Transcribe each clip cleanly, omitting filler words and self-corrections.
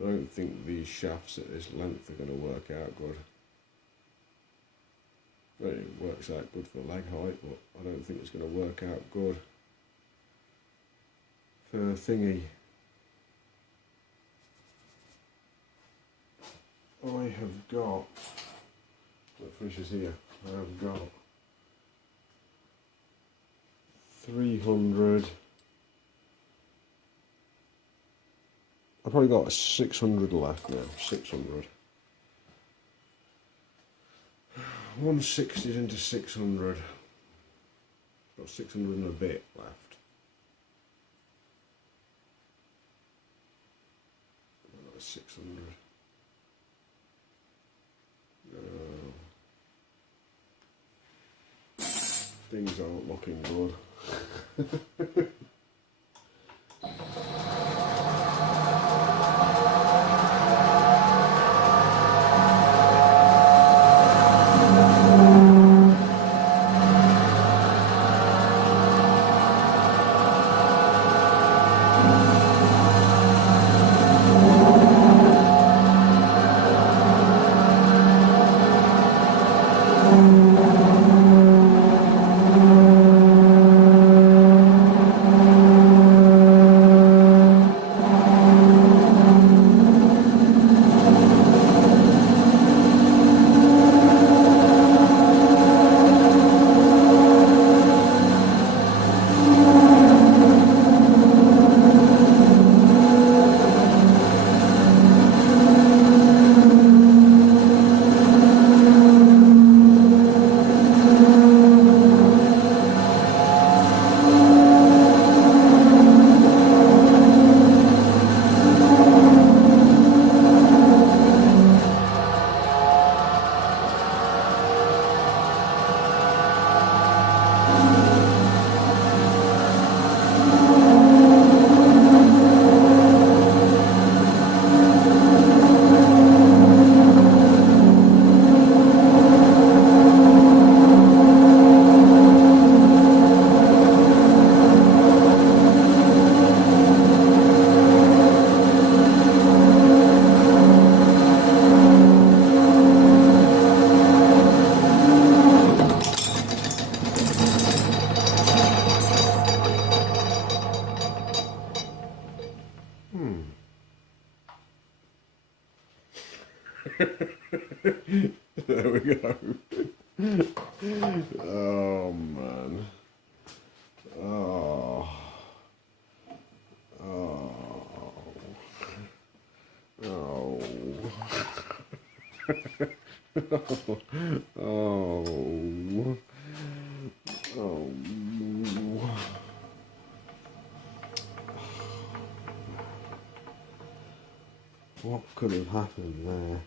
I don't think these shafts at this length are going to work out good. I mean, it works out good for leg height, but I don't think it's going to work out good for thingy. I have got, that finishes here, I have got 300, I've probably got 600 left now, 600. 160 into 600, got 600 and a bit left. I've got 600. Things aren't looking good. There we go. Oh man. Oh. Oh. Oh. Oh. Oh. What could have happened there?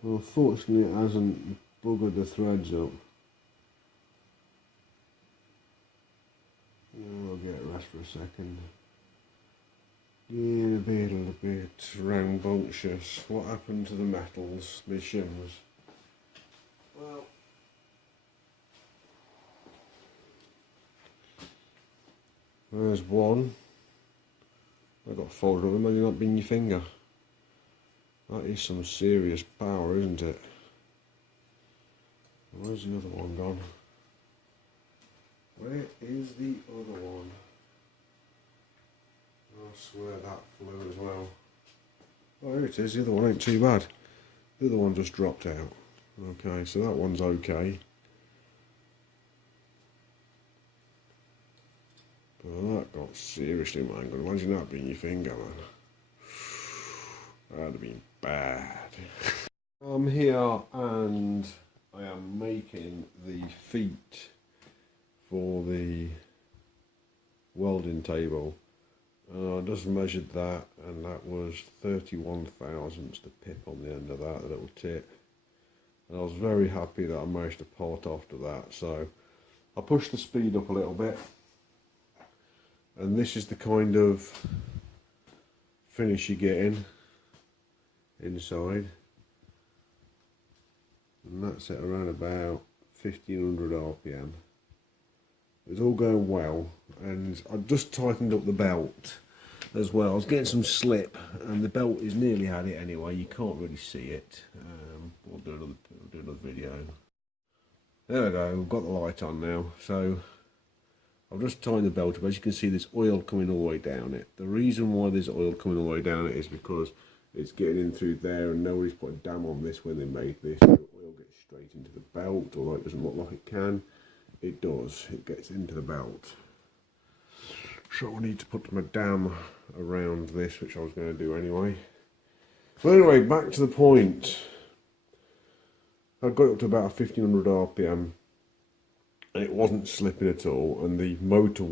Well, fortunately it hasn't buggered the threads up. I'll get rest for a second. Yeah, a little bit rambunctious. What happened to the metals, the shims? Well, there's one. I've got 4 of them, only not been your finger. That is some serious power, isn't it? Where's the other one gone? Where is the other one? I swear that flew as well. Oh, here it is. The other one ain't too bad. The other one just dropped out. Okay, so that one's okay. But that got seriously mangled. Imagine that being your finger, man. That'd have been bad. I'm here and I am making the feet for the welding table. I just measured that, and that was 31 thousandths the pip on the end of that, the little tip. And I was very happy that I managed to pull it off to that. So I pushed the speed up a little bit, and this is the kind of finish you're getting inside. And that's at around about 1500 RPM. It's all going well, and I just tightened up the belt as well. I was getting some slip, and the belt is nearly had it anyway. You can't really see it. We'll do another video. There we go. We've got the light on now. So I've just tightened the belt up. As you can see, there's oil coming all the way down it. The reason why there's oil coming all the way down it is because it's getting in through there, and nobody's put a dam on this when they made this. The oil gets straight into the belt, although it doesn't look like it can. It does. It gets into the belt. So I need to put my dam around this, which I was going to do anyway. But anyway, back to the point. I got up to about 1500 RPM, and it wasn't slipping at all, and the motor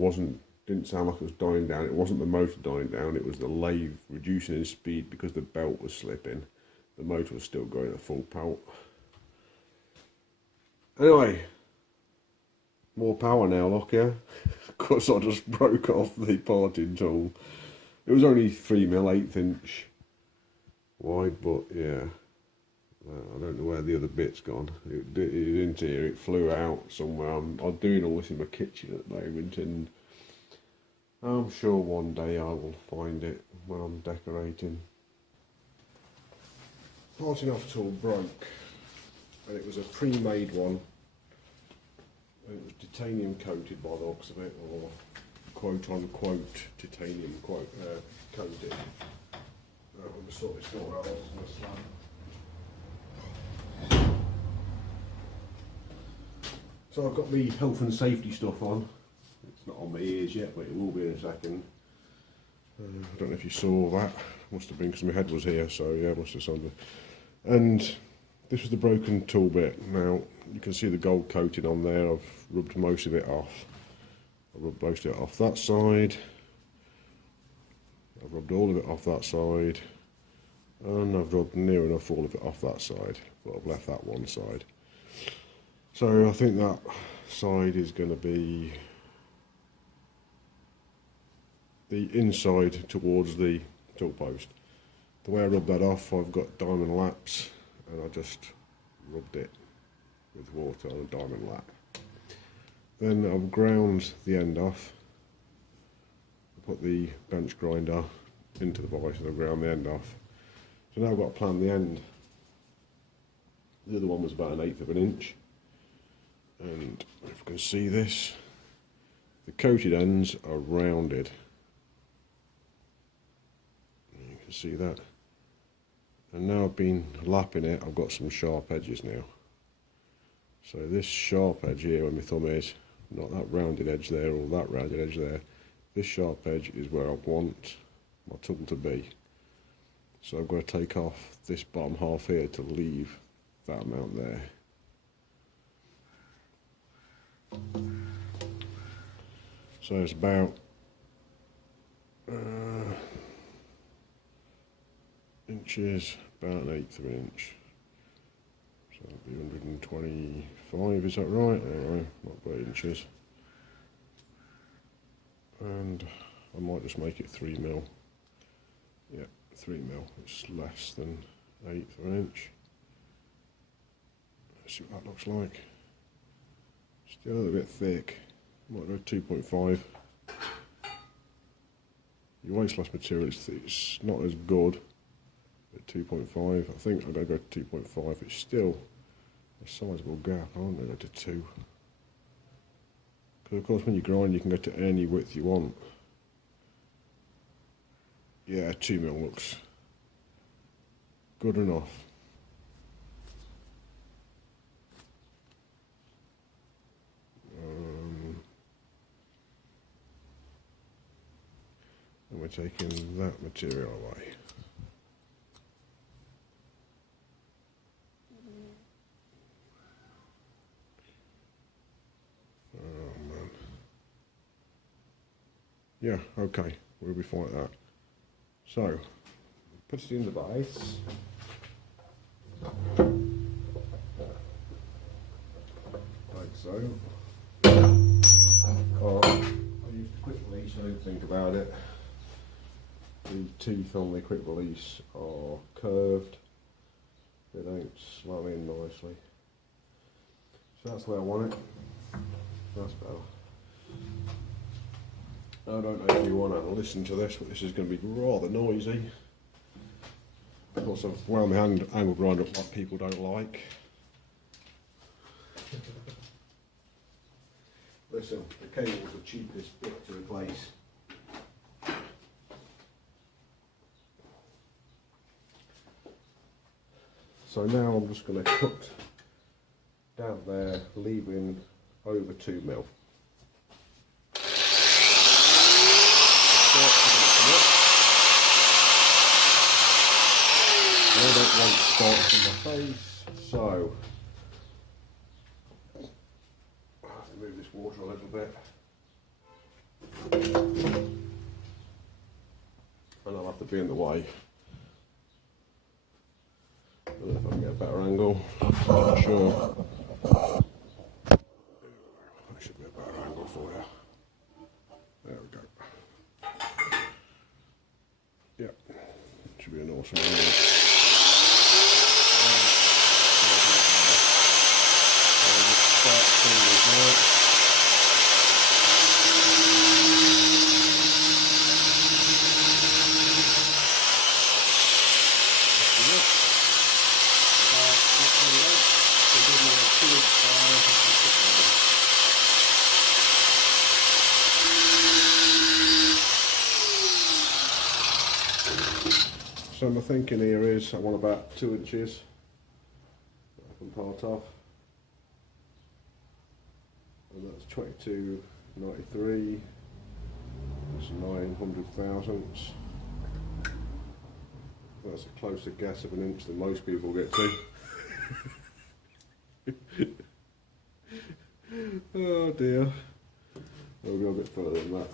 didn't sound like it was dying down. It wasn't the motor dying down, it was the lathe reducing in speed because the belt was slipping. The motor was still going at full pelt. Anyway, more power now, look, yeah. Of course, I just broke off the parting tool. It was only 3mm, 1/8 inch wide, but yeah. I don't know where the other bit's gone. It isn't here, it flew out somewhere. I'm doing all this in my kitchen at the moment, and I'm sure one day I will find it when I'm decorating. Parting off tool broke, and it was a pre-made one. It was titanium coated by the looks of it, or quote unquote titanium coated. I'm going to sort this door out. So I've got the health and safety stuff on. It's not on my ears yet, but it will be in a second. I don't know if you saw that. Must have been because my head was here, so yeah, must have something. And this was the broken tool bit. Now you can see the gold coating on there. I've rubbed most of it off. I rubbed most of it off that side. I've rubbed all of it off that side. And I've rubbed near enough all of it off that side, but I've left that one side. So I think that side is going to be the inside towards the tool post. The way I rubbed that off, I've got diamond laps, and I just rubbed it with water on a diamond lap. Then I've ground the end off. I put the bench grinder into the vise and I've ground the end off. So now I've got to plan the end. The other one was about 1/8 of an inch. And if you can see this, the coated ends are rounded. You can see that. And now I've been lapping it, I've got some sharp edges now. So this sharp edge here where my thumb is, not that rounded edge there or that rounded edge there, this sharp edge is where I want my tool to be. So I've got to take off this bottom half here to leave that amount there. So it's about inches, about 1/8 of an inch. So that'll be 125, is that right? Alright, not by inches. And I might just make it 3mm. Yeah, 3mm. It's less than 1/8 of an inch. Let's see what that looks like. Still a little bit thick. Might go 2.5. You waste less material, it's not as good at 2.5. I think I'm going to go to 2.5. It's still a sizable gap. I want to go to 2. Because of course when you grind you can go to any width you want. Yeah, 2mm looks good enough. And we're taking that material away. Oh man. Yeah, okay, we'll be fine with that. So, put it in the vise. Like so. I used a quick release, I didn't think about it. The teeth on the quick release are curved. They don't slow in nicely. So that's where I want it. That's better. I don't know if you want to listen to this, but this is going to be rather noisy. Of course, I've wound my angle grinder up like people don't like. Listen, the cable's the cheapest bit to replace. So now I'm just going to cut down there, leaving over 2 mil. I don't want sparks in my face, so I have to move this water a little bit. And I'll have to be in the way. I don't know if I can get a better angle, I'm not sure. That should be a better angle for you. There we go. Yep, should be an awesome angle. So my thinking here is I want about 2 inches I can part off, and that's 22.93, that's 900 thousandths. That's a closer guess of an inch than most people get to. Oh dear, we'll go a bit further than that.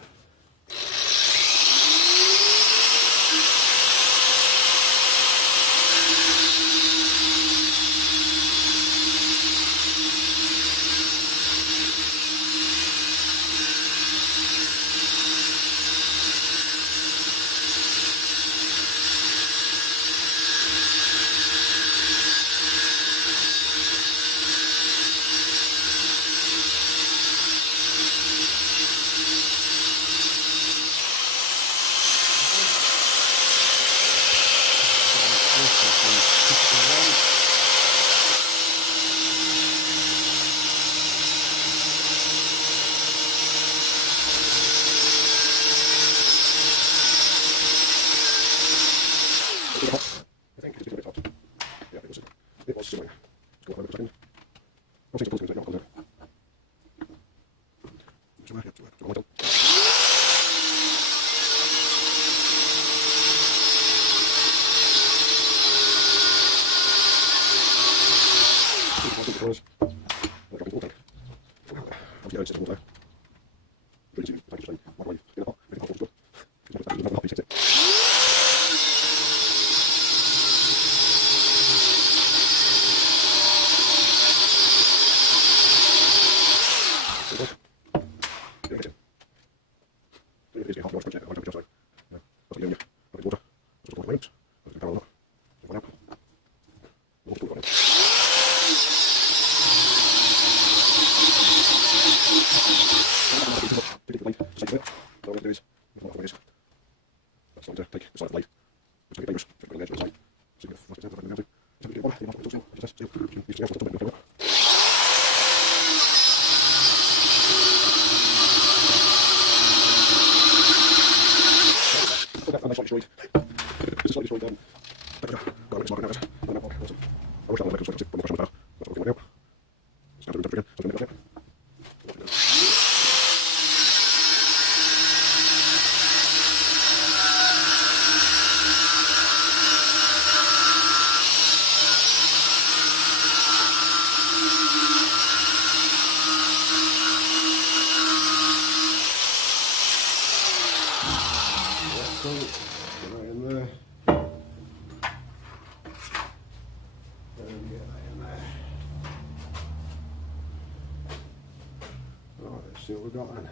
See what we got then.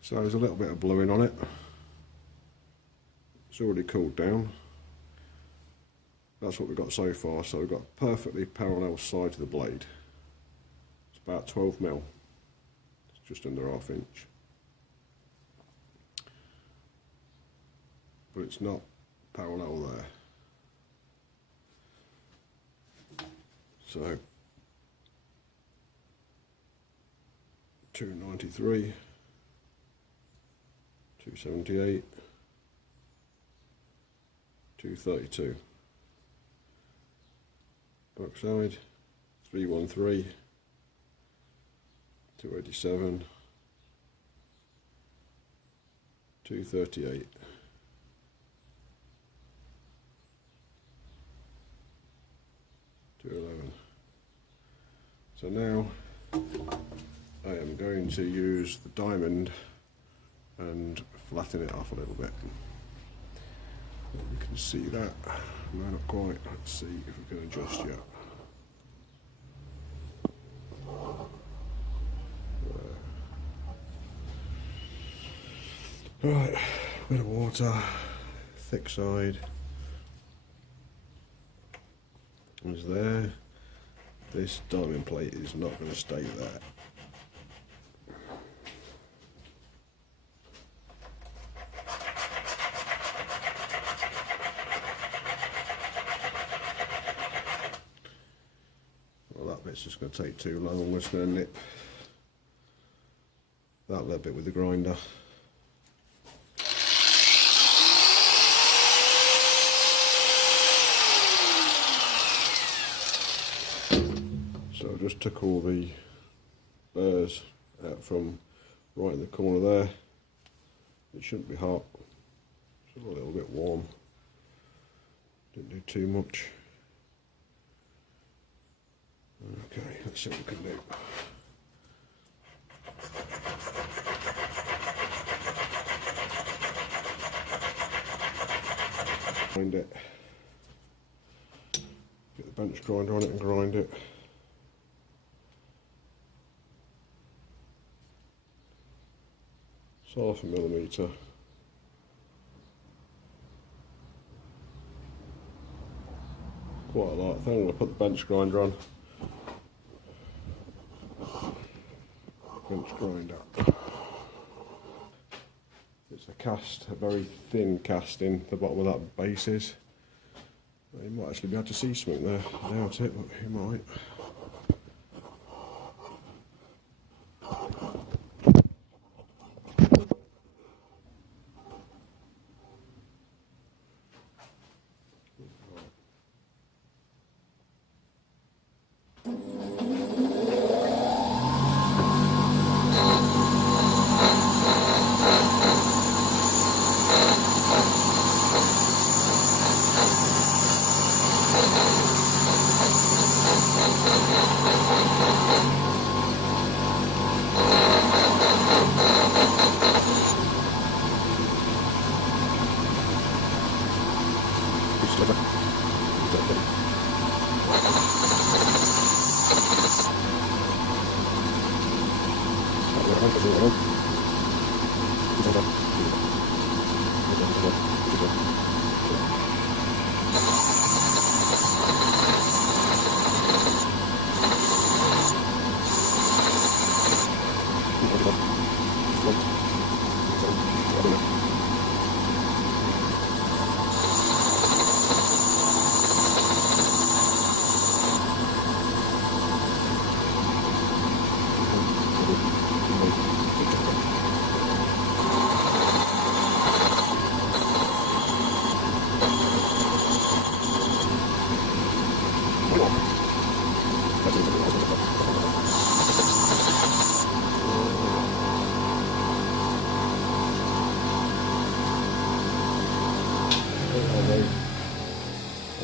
So there's a little bit of bluing on it. It's already cooled down. that's what we've got so far. So we've got a perfectly parallel side to the blade. It's about 12 mil. It's just under ½ inch. But it's not parallel there. So 293, 278, 232. Back side 313, 287, 238. 211. So now I am going to use the diamond and flatten it off a little bit. You can see that. No, not quite. Let's see if we can adjust yet. Right, bit of water, thick side. Is there. This diamond plate is not going to stay there. Well, that bit's just going to take too long. I'm just going to nip that little bit with the grinder. So I just took all the burrs out from right in the corner there. It shouldn't be hot, it's a little bit warm. Didn't do too much. Okay, let's see what we can do. Grind it. Get the bench grinder on it and grind it. So ½ millimetre. Quite a lot. I think I'm going to put the bench grinder on. Bench grinder. It's a cast, a very thin casting, the bottom of that base is. You might actually be able to see something there. I doubt it, but you might.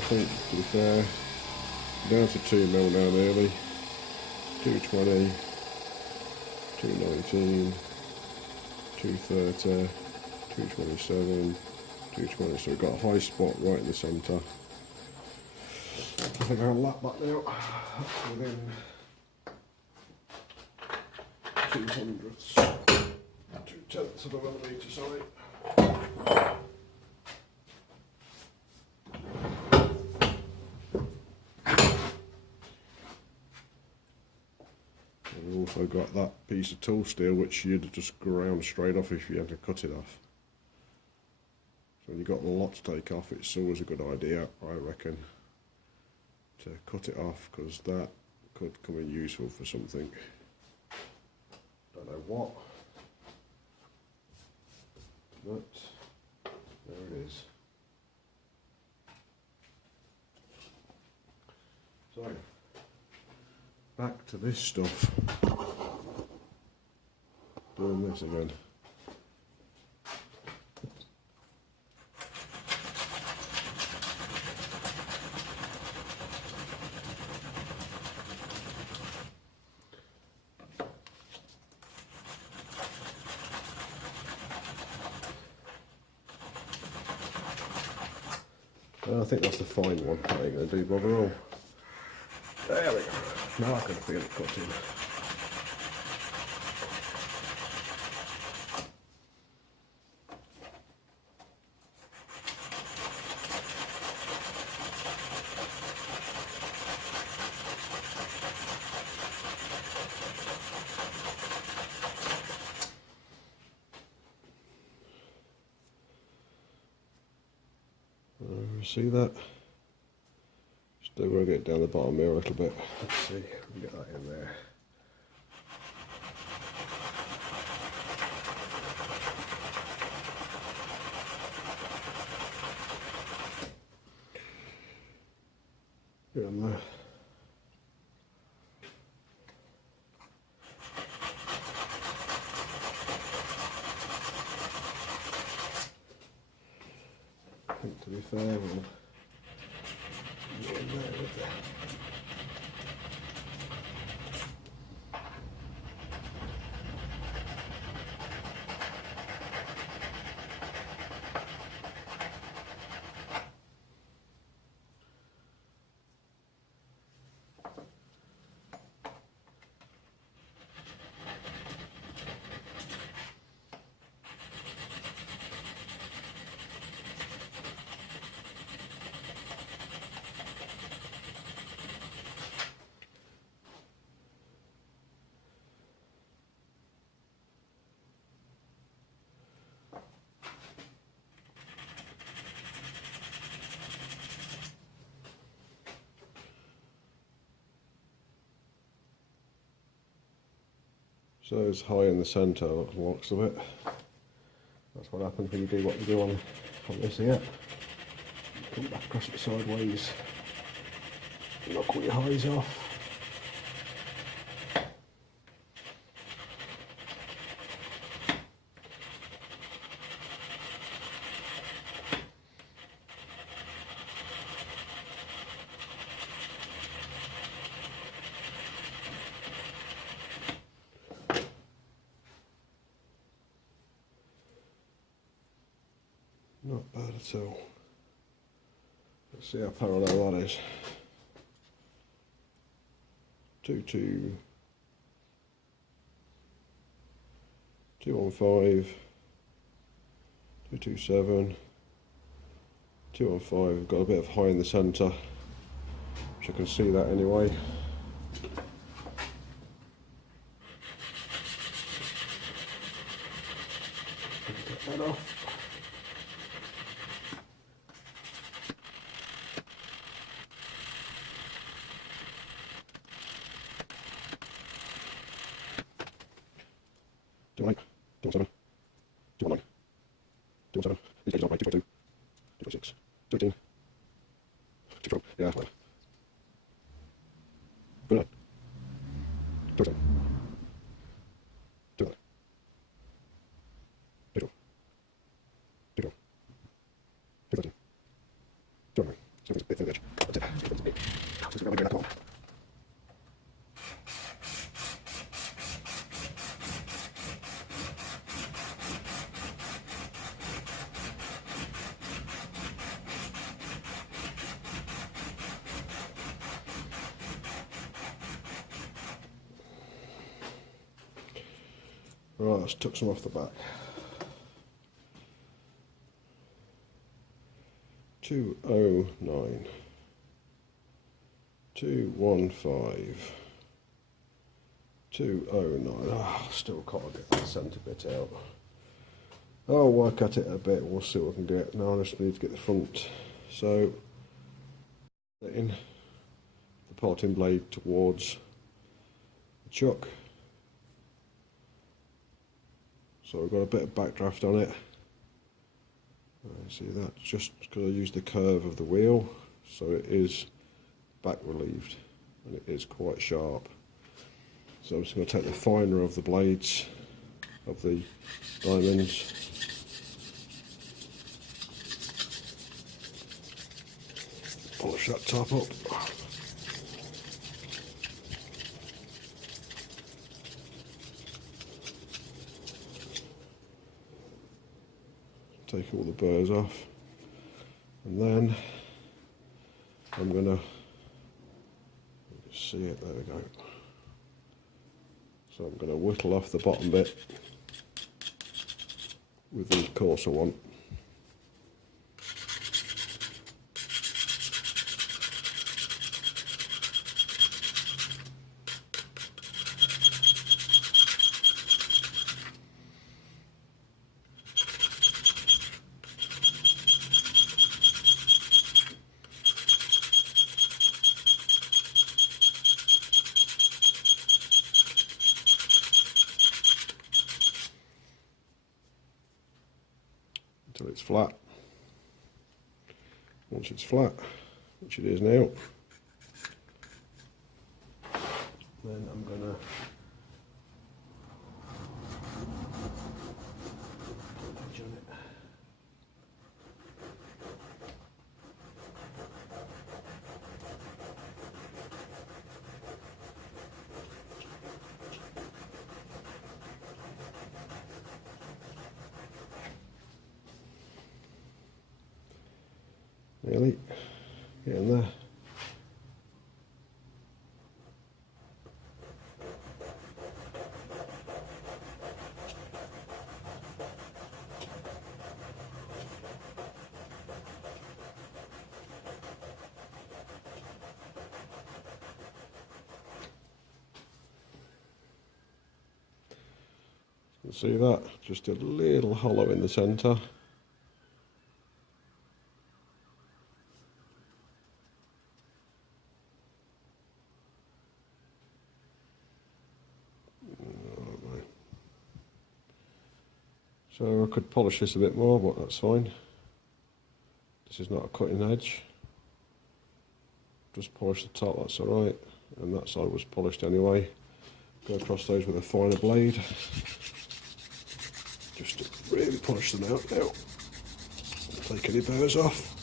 I think, to be fair, down to 2 mil now nearly. 220, 219, 230, 227, 220. So we've got a high spot right in the centre. I think I'll lap that now. That's within 200ths, 2/10 of a millimetre, sorry. I've got that piece of tool steel which you'd just ground straight off if you had to cut it off. So when you've got the lot to take off, it's always a good idea, I reckon, to cut it off, because that could come in useful for something. Don't know what, but there it is. So, back to this stuff. Doing this again. I think that's the fine one. That ain't going to do bother all. There we go. Now I can feel it cutting. See that? Still going to get down the bottom here a little bit. Let's see, we get that in there. Get in there. I think, to be fair, we'll get in there with that. So it's high in the centre, looks of it. That's what happens when you do what you do on this here. Come back across it sideways, knock all your highs off. Not bad at all. Let's see how parallel that is. 215, 227, 215. Got a bit of high in the centre, which I can see that anyway. Take that off. Two one 7, 2 1 2 7. These cases aren't right. 2.2, 2.6, 2.18, 2 yeah, well. 2.9, 2.7, 2.9, 2.2, 2.2, 2.13, 2.9. So it's a bit thin edge. That's it. This is going to be that one. Right, let's tuck some off the back. 209, 215, 209. Oh, still can't get that centre bit out. I'll work at it a bit, we'll see what I can get. Now I just need to get the front. So, setting the parting blade towards the chuck. So I've got a bit of backdraft on it. See that? Just because I used the curve of the wheel, so it is back relieved and it is quite sharp. So I'm just going to take the finer of the blades of the diamonds. Polish that top up. Take all the burrs off, and then I'm going to see it, there we go. So I'm going to whittle off the bottom bit with the coarser one. Until it's flat. Once it's flat, which it is now, then I'm going to edge on it. Nearly getting there. You can see that, just a little hollow in the centre. So I could polish this a bit more, but that's fine. This is not a cutting edge. Just polish the top, that's alright. And that side was polished anyway. Go across those with a finer blade. Just to really polish them out now. Take any burrs off.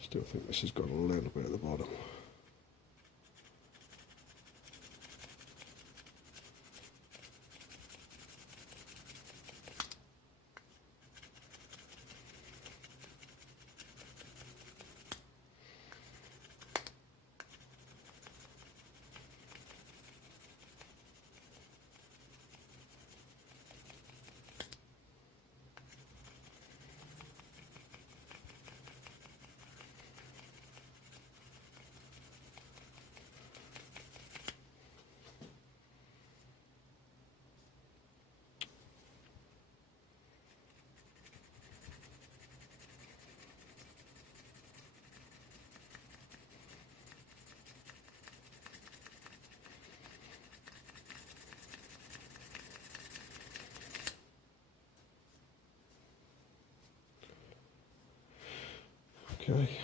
Still think this has got a little bit at the bottom. Okay.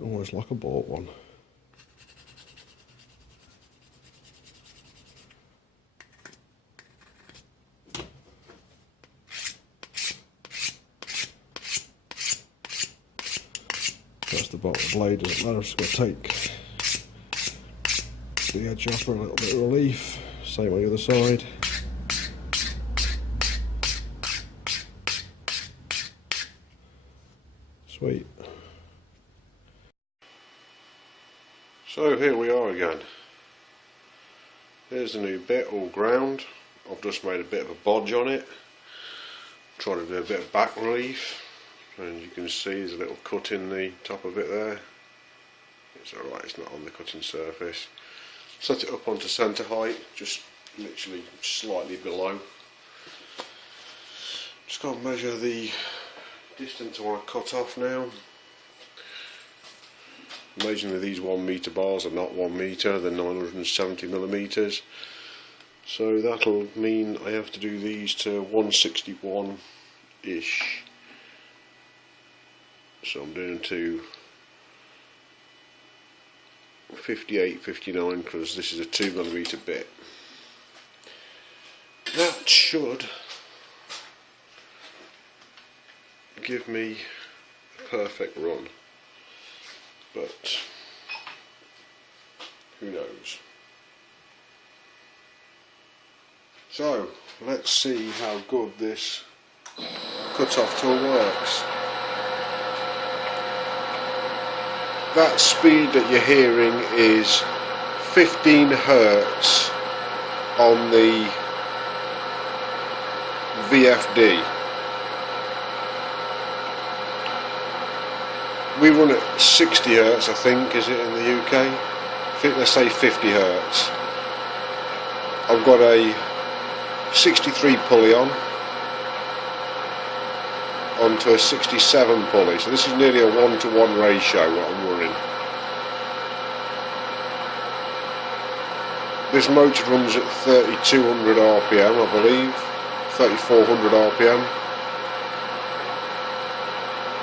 Almost like I bought one. bottom blade doesn't matter, just got to take the edge off for a little bit of relief. Same on the other side. Sweet. So here we are again. Here's the new bit, all ground. I've just made a bit of a bodge on it. Trying to do a bit of back relief. And you can see there's a little cut in the top of it there. It's alright, it's not on the cutting surface. Set it up onto centre height, just literally slightly below. Just got to measure the distance I want to cut off now. Amazingly, these 1 metre bars are not 1 metre, they're 970 millimetres. So that'll mean I have to do these to 161-ish. So I'm doing to 58, 59 because this is a 2 millimetre bit. That should give me a perfect run, but who knows. So let's see how good this cut-off tool works. That speed that you're hearing is 15 Hertz on the VFD. We run at 60 Hertz, I think, is it in the UK? Let's say 50 Hertz. I've got a 63 pulley onto a 67 pulley, so this is nearly a 1-to-1 ratio what I'm running. This motor runs at 3200 RPM, I believe, 3400 RPM.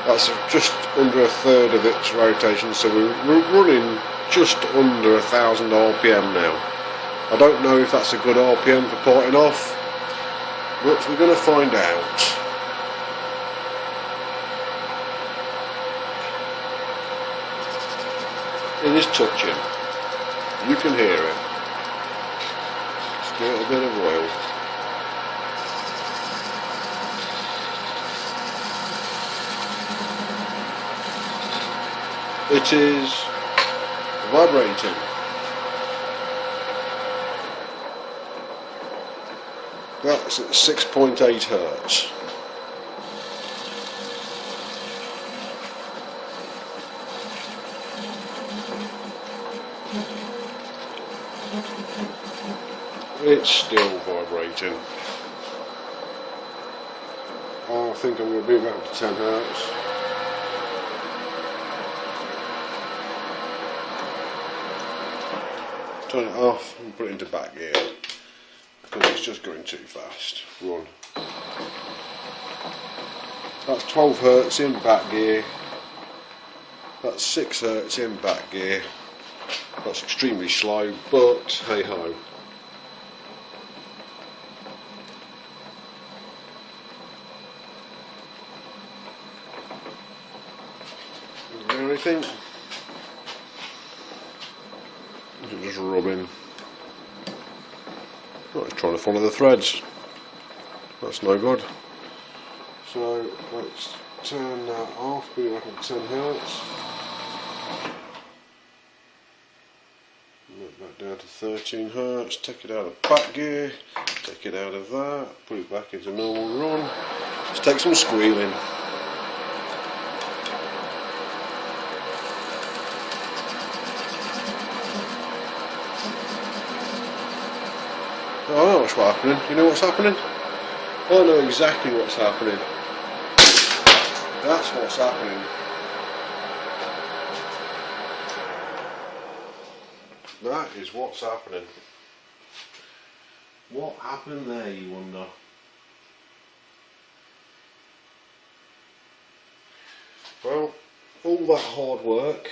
That's just under a third of its rotation, so we're running just under 1000 RPM now. I don't know if that's a good RPM for porting off, but we're going to find out. It is touching. You can hear it. Just a little bit of oil. It is vibrating. That's at 6.8 Hertz. It's still vibrating. I think I'm going to be about to 10 Hertz. Turn it off and put it into back gear because it's just going too fast. Run. That's 12 Hertz in back gear. That's 6 Hertz in back gear. That's extremely slow, but hey ho. Anything? Just rubbing. Oh, it's trying to follow the threads. That's no good. So let's turn that off. Be back at 10 Hertz. Let that down to 13 Hertz. Take it out of back gear. Take it out of that. Put it back into normal run. Let's take some squealing. Oh, I know what's happening. You know what's happening? I know exactly what's happening. That's what's happening. That is what's happening. What happened there, you wonder? Well, all that hard work,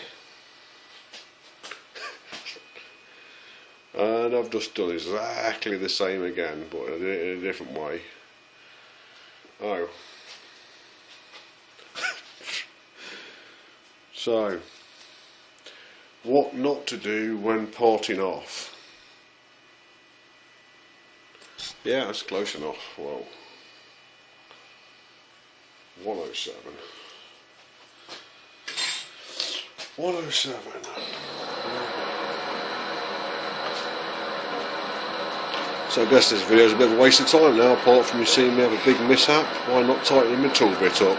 and I've just done exactly the same again, but I did it in a different way. Oh. So, What not to do when parting off. Yeah, that's close enough. Well, 107. 107. So I guess this video is a bit of a waste of time now, apart from you seeing me have a big mishap. Why not tighten my tool bit up?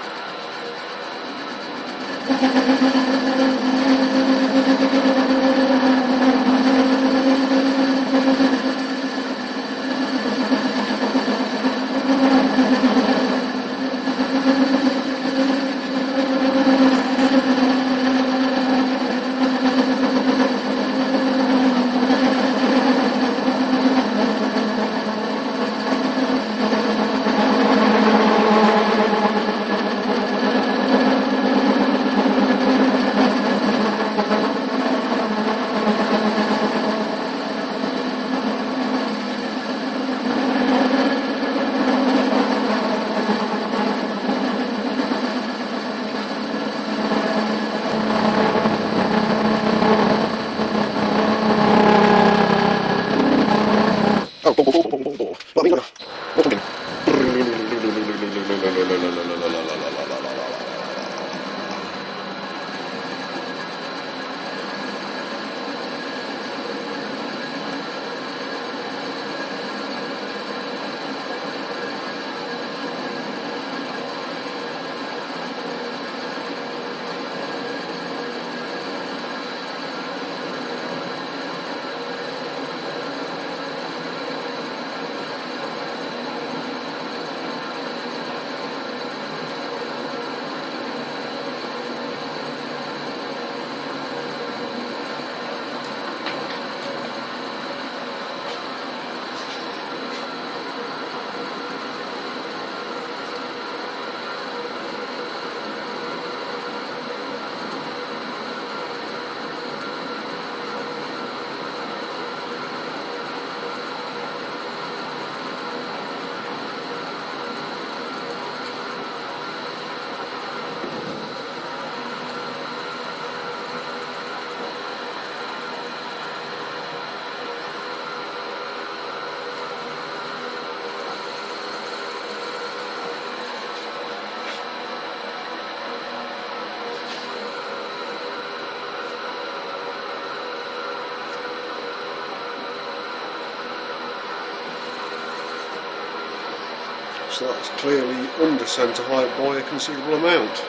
So that's clearly under centre height by a considerable amount.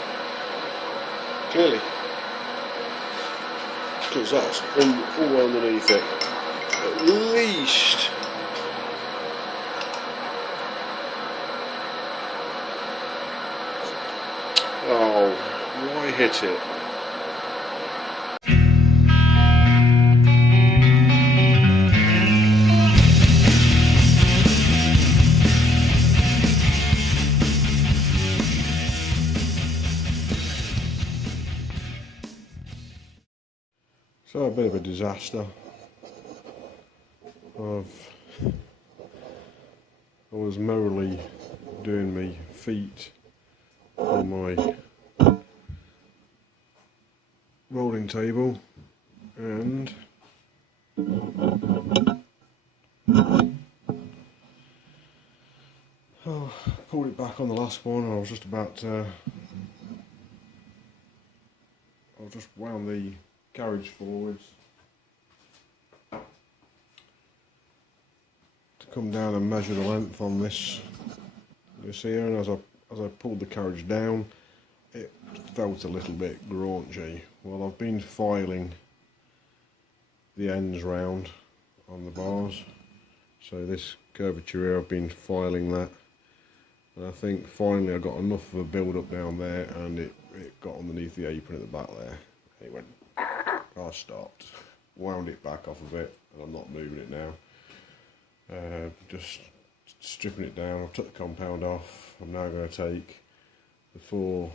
Clearly. Because that's all underneath it. At least. Oh, why hit it? So a bit of a disaster. I was merrily doing my feet on my rolling table and pulled it back on the last one. I was just about to, I just wound the carriage forwards to come down and measure the length on this here, and as I pulled the carriage down it felt a little bit graunchy. Well, I've been filing the ends round on the bars, so this curvature here I've been filing that, and I think finally I got enough of a build up down there and it got underneath the apron at the back there. It went, I stopped, wound it back off a bit, and I'm not moving it now. Just stripping it down. I've took the compound off. I'm now going to take the 4